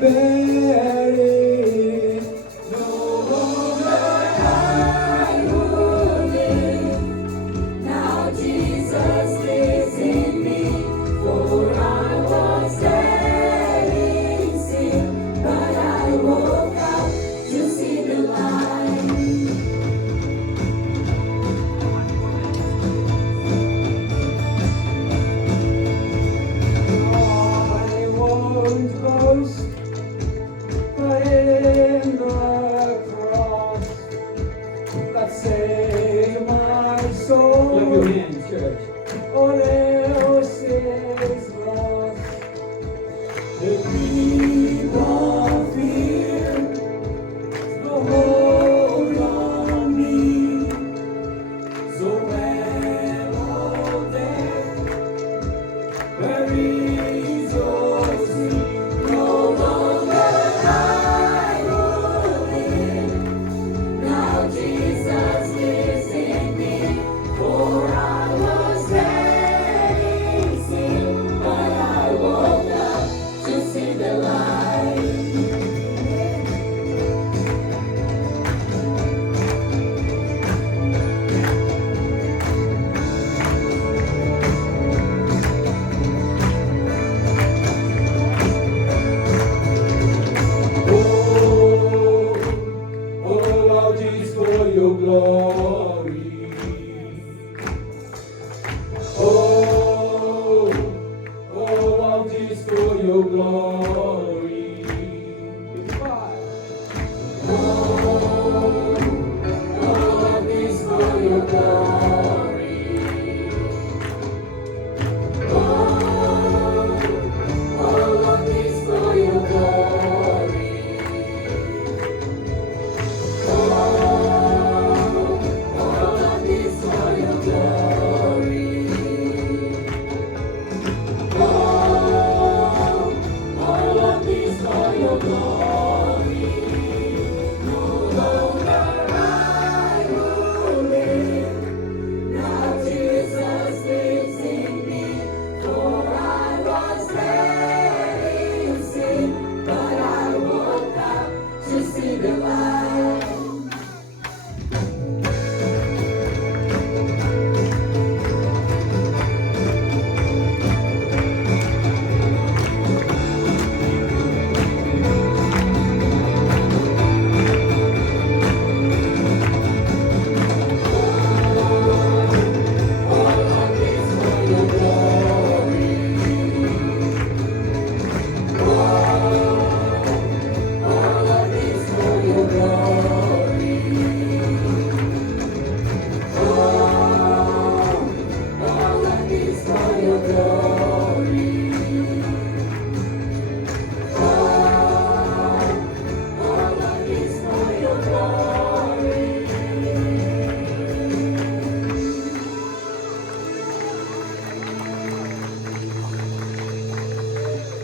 buried. No longer I who live. Now Jesus lives in me. For I was dead in sin, but I woke up to see the light. I won't boast, but in the cross that saved my soul. Clap your hands, church. All else is lost. The grip of fear, the hold on me. So when all death, where is your sleep? No longer I who live. Now Jesus lives in me. For I was dead in sin, but I woke up to see the light. Oh, Lord, is for your glory. Oh, Lord, is for your glory.